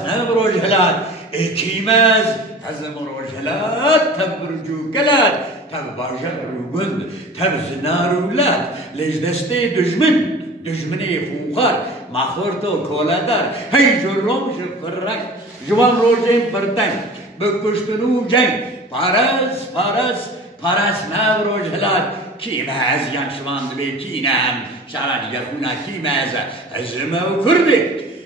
نبروج هلات كيماز هزم روج هلات تبرجو كلات تب باجر وجند تب زنار ولات ليش دستي دجمني خوخار مخورتو كولادار هي جرم جفرك جوان روجين فردن بكشتنو جنگ پارس نبروج هلات كيماز ينشوان دبي كينام شارع يرخونا كيماز هزمه وكردي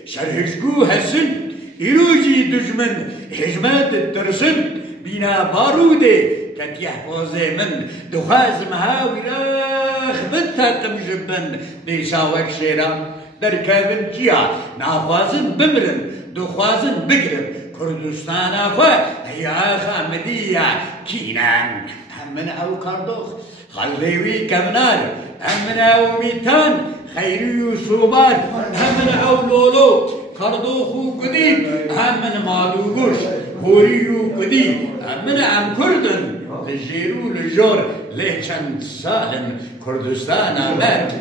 شرهشكو هزن إيروجي دجمن حجمات الترسن بنا بارودي كت يحفظي من دخاز مهاوراخ بنتا تمجبن نيساوك شيرا دركابن كيا نافازن بمرن دخوازن بقرن كردستان أخوة هيا خامدية كينان همن أو كردوخ خليوي كمنار همن أو ميتان خيريو صوبات همن أو لولو كردوخو قديم همن مالوغوش هوريو قديم همن عم كردن لجيرو لجور ليشن سالم كردستان آمد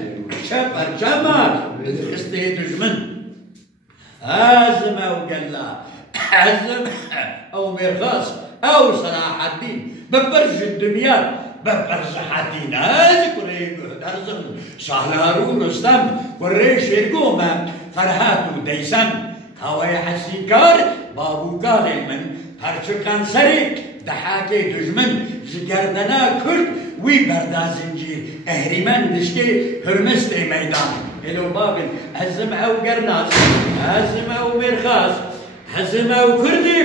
شبر جمال بتخستي دجمن هازم أو قلا هازم أو مرخاص أو صلاح الدين ببرج الدنيا ببرز حدين هذا كوري درزم شهلارو رستم كوري شيرقوما فرهاتو ديسم هواي حسيكار بابو قال من هرچكان سريك دحاكي دجمن جگردنا كرد وي بردازنجير اهريمان دشكي هرمستي ميدان الو بابن هزم او قرناس هزم او مرخاص هزم او كردي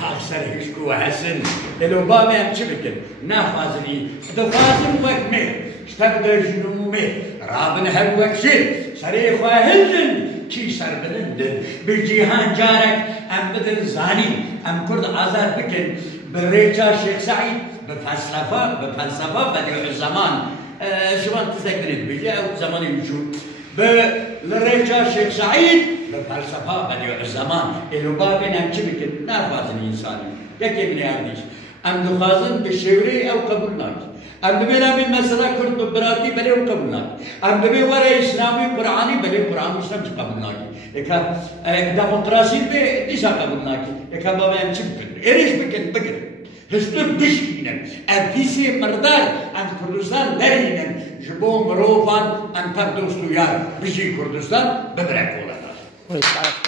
هاكسر هشكو حسن الو بابي هم چه بكن نافازني دفازن وك مه شتبدر جنوم مه رابن هر وك شير سري خواهلدن چي سر بدندن بالجيهان جارك ام بدن زاني ام كرد آزاد بكن بالريچا شيخ سعيد بفلسفة بديع الزمان شوان تذكرين بيجي او زمان يمشون بالريچا شيخ سعيد بفلسفة بديع الزمان الو بابين هم چه بكن نافازن انساني يكي ابن عبديش ام دخازن بشوري او قبولناك ام دبي نامي مسألة كرد ببراتي بلي وقبولناك ام دبي ورا اسلامي قرآني بلي قرآن مسلم قبولناك اكا ديمقراطي بي ديسا قبولناك اكا بابا هم چه بكن ايش بكن هستر بشكينن أبيسي مردار أن كردستان درينن جبو مروفان أن تردوستو يار بشي كردستان ببرك ولا